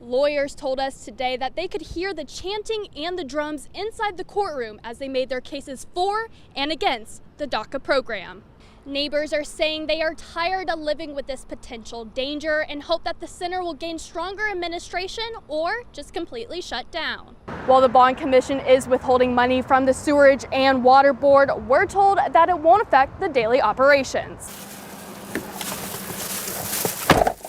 Lawyers told us today that they could hear the chanting and the drums inside the courtroom as they made their cases for and against the DACA program. Neighbors are saying they are tired of living with this potential danger and hope that the center will gain stronger administration or just completely shut down. While the Bond Commission is withholding money from the Sewerage and Water Board, we're told that it won't affect the daily operations.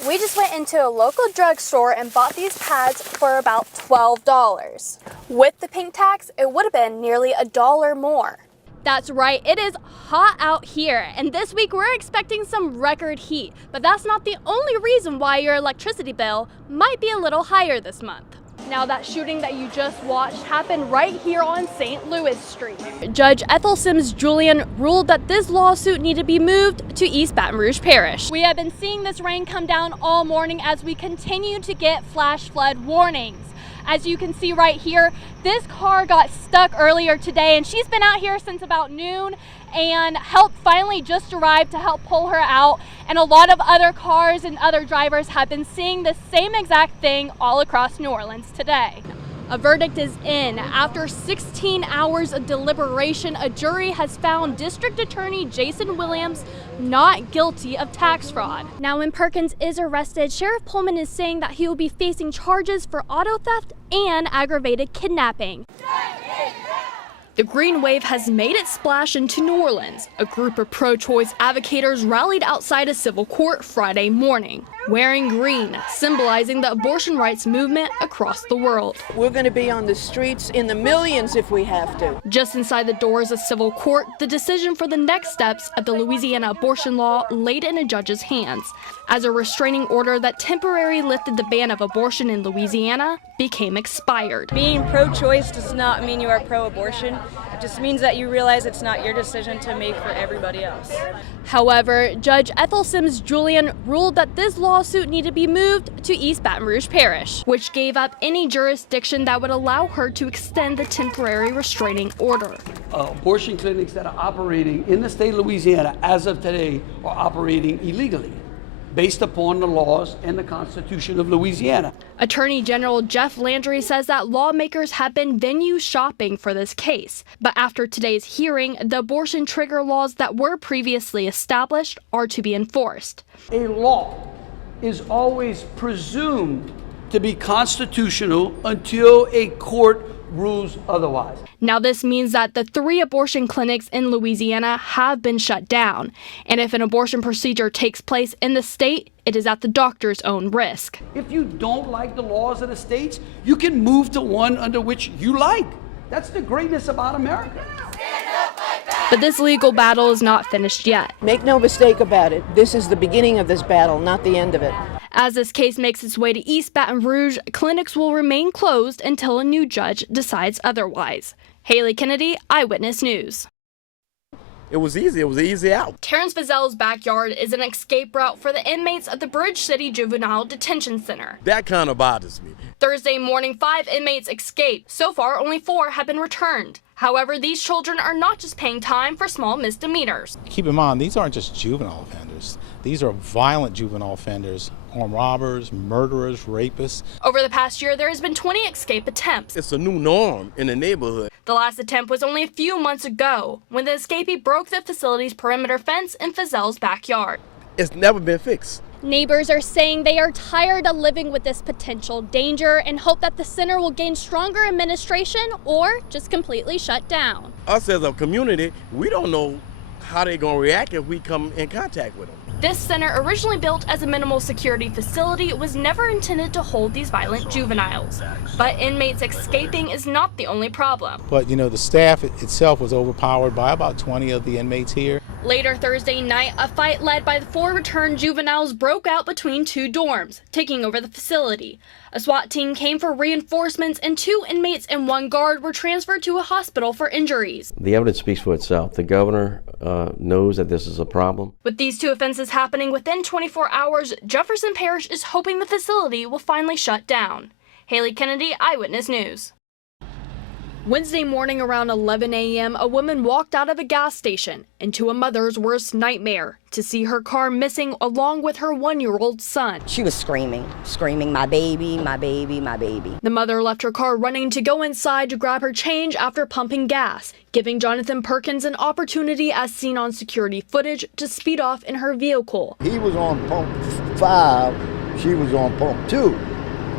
We just went into a local drugstore and bought these pads for about $12. With the pink tax, it would have been nearly $1 more. That's right, it is hot out here, and this week we're expecting some record heat, but that's not the only reason why your electricity bill might be a little higher this month. Now, that shooting that you just watched happened right here on St. Louis Street. Judge Ethel Sims Julian ruled that this lawsuit needed to be moved to East Baton Rouge Parish. We have been seeing this rain come down all morning as we continue to get flash flood warnings. As you can see right here, this car got stuck earlier today, and she's been out here since about noon, and help finally just arrived to help pull her out. And a lot of other cars and other drivers have been seeing the same exact thing all across New Orleans today. A verdict is in. After 16 hours of deliberation, a jury has found District Attorney Jason Williams not guilty of tax fraud. Now, when Perkins is arrested, Sheriff Pullman is saying that he will be facing charges for auto theft and aggravated kidnapping. The green wave has made its splash into New Orleans. A group of pro-choice advocates rallied outside a civil court Friday morning, wearing green, symbolizing the abortion rights movement across the world. We're going to be on the streets in the millions if we have to. Just inside the doors of civil court, the decision for the next steps of the Louisiana abortion law laid in a judge's hands, as a restraining order that temporarily lifted the ban of abortion in Louisiana became expired. Being pro-choice does not mean you are pro-abortion. It just means that you realize it's not your decision to make for everybody else. However, Judge Ethel Sims Julian ruled that this lawsuit needed to be moved to East Baton Rouge Parish, which gave up any jurisdiction that would allow her to extend the temporary restraining order. Abortion clinics that are operating in the state of Louisiana as of today are operating illegally, based upon the laws and the Constitution of Louisiana. Attorney General Jeff Landry says that lawmakers have been venue shopping for this case. But after today's hearing, the abortion trigger laws that were previously established are to be enforced. A law is always presumed to be constitutional until a court rules otherwise. Now, this means that the 3 abortion clinics in Louisiana have been shut down. And if an abortion procedure takes place in the state, it is at the doctor's own risk. If you don't like the laws of the states, you can move to one under which you like. That's the greatness about America. But this legal battle is not finished yet. Make no mistake about it, this is the beginning of this battle, not the end of it. As this case makes its way to East Baton Rouge, clinics will remain closed until a new judge decides otherwise. Haylee Kennedy, Eyewitness News. It was easy out. Terrence Vizel's backyard is an escape route for the inmates of the Bridge City Juvenile Detention Center. That kind of bothers me. Thursday morning, 5 inmates escaped. So far, only 4 have been returned. However, these children are not just paying time for small misdemeanors. Keep in mind, these aren't just juvenile offenders. These are violent juvenile offenders, armed robbers, murderers, rapists. Over the past year, there has been 20 escape attempts. It's a new norm in the neighborhood. The last attempt was only a few months ago, when the escapee broke the facility's perimeter fence in Vizel's backyard. It's never been fixed. Neighbors are saying they are tired of living with this potential danger and hope that the center will gain stronger administration or just completely shut down. Us as a community, we don't know how they're going to react if we come in contact with them. This center, originally built as a minimal security facility, was never intended to hold these violent juveniles. But inmates escaping is not the only problem. But, the staff itself was overpowered by about 20 of the inmates here. Later Thursday night, a fight led by the 4 returned juveniles broke out between 2 dorms, taking over the facility. A SWAT team came for reinforcements, and 2 inmates and 1 guard were transferred to a hospital for injuries. The evidence speaks for itself. The governor knows that this is a problem. With these 2 offenses happening within 24 hours, Jefferson Parish is hoping the facility will finally shut down. Haylee Kennedy, Eyewitness News. Wednesday morning around 11 a.m., a woman walked out of a gas station into a mother's worst nightmare to see her car missing along with her 1-year-old son. She was screaming, my baby, my baby, my baby. The mother left her car running to go inside to grab her change after pumping gas, giving Jonathan Perkins an opportunity, as seen on security footage, to speed off in her vehicle. He was on pump 5, she was on pump 2.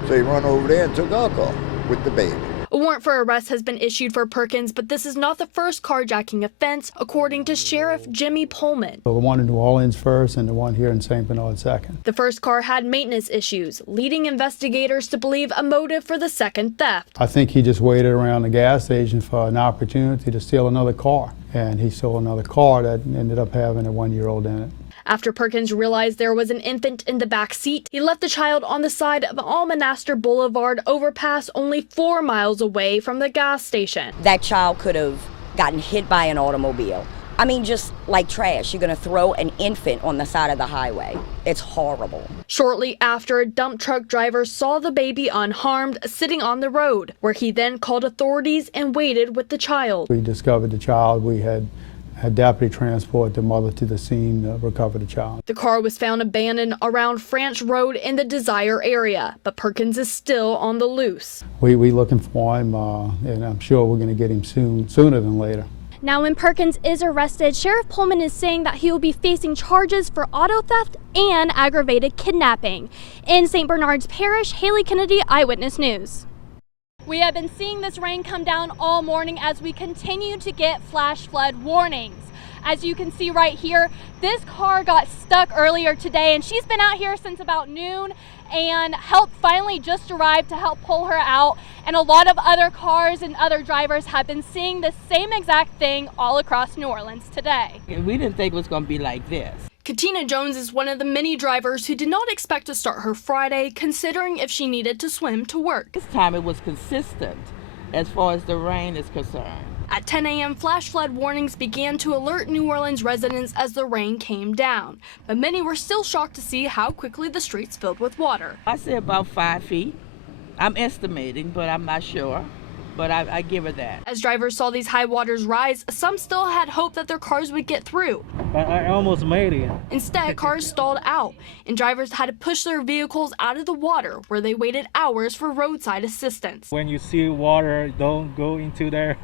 So he run over there and took our car with the baby. A warrant for arrest has been issued for Perkins, but this is not the first carjacking offense, according to Sheriff Jimmy Pullman. The one in New Orleans first and the one here in St. Bernard second. The first car had maintenance issues, leading investigators to believe a motive for the second theft. I think he just waited around the gas station for an opportunity to steal another car. And he stole another car that ended up having a 1-year-old in it. After Perkins realized there was an infant in the back seat, he left the child on the side of Almonaster Boulevard overpass only 4 miles away from the gas station. That child could have gotten hit by an automobile. I mean, just like trash. You're going to throw an infant on the side of the highway. It's horrible. Shortly after, a dump truck driver saw the baby unharmed sitting on the road, where he then called authorities and waited with the child. We discovered the child. We had deputy transport the mother to the scene to recover the child. The car was found abandoned around Franch Road in the Desire area, but Perkins is still on the loose. We looking for him, and I'm sure we're going to get him sooner than later. Now, when Perkins is arrested, Sheriff Pullman is saying that he will be facing charges for auto theft and aggravated kidnapping. In St. Bernard's Parish, Haylee Kennedy, Eyewitness News. We have been seeing this rain come down all morning as we continue to get flash flood warnings. As you can see right here, this car got stuck earlier today, and she's been out here since about noon, and help finally just arrived to help pull her out. And a lot of other cars and other drivers have been seeing the same exact thing all across New Orleans today. We didn't think it was going to be like this. Katina Jones is one of the many drivers who did not expect to start her Friday, considering if she needed to swim to work. This time it was consistent as far as the rain is concerned. At 10 a.m., flash flood warnings began to alert New Orleans residents as the rain came down, but many were still shocked to see how quickly the streets filled with water. I say about 5 feet. I'm estimating, but I'm not sure. But I give her that. As drivers saw these high waters rise, some still had hope that their cars would get through. But I almost made it. Instead, cars stalled out, and drivers had to push their vehicles out of the water, where they waited hours for roadside assistance. When you see water, don't go into there.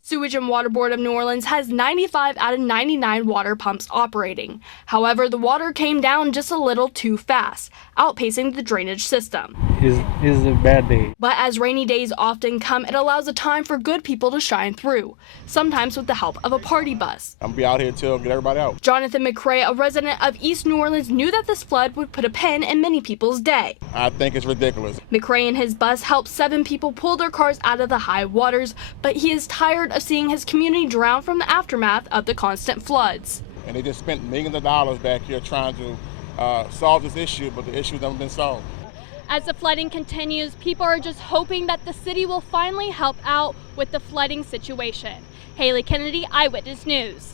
Sewage and Water Board of New Orleans has 95 out of 99 water pumps operating. However, the water came down just a little too fast, outpacing the drainage system. It's a bad day. But as rainy days often come, it allows a time for good people to shine through, sometimes with the help of a party bus. I'm gonna be out here till get everybody out. Jonathan McCrae, a resident of East New Orleans, knew that this flood would put a pin in many people's day. I think it's ridiculous. McCrae and his bus helped 7 people pull their cars out of the high waters, but he is tired of seeing his community drown from the aftermath of the constant floods. And they just spent millions of dollars back here trying to solve this issue, but the issue hasn't been solved. As the flooding continues, people are just hoping that the city will finally help out with the flooding situation. Haylee Kennedy, Eyewitness News.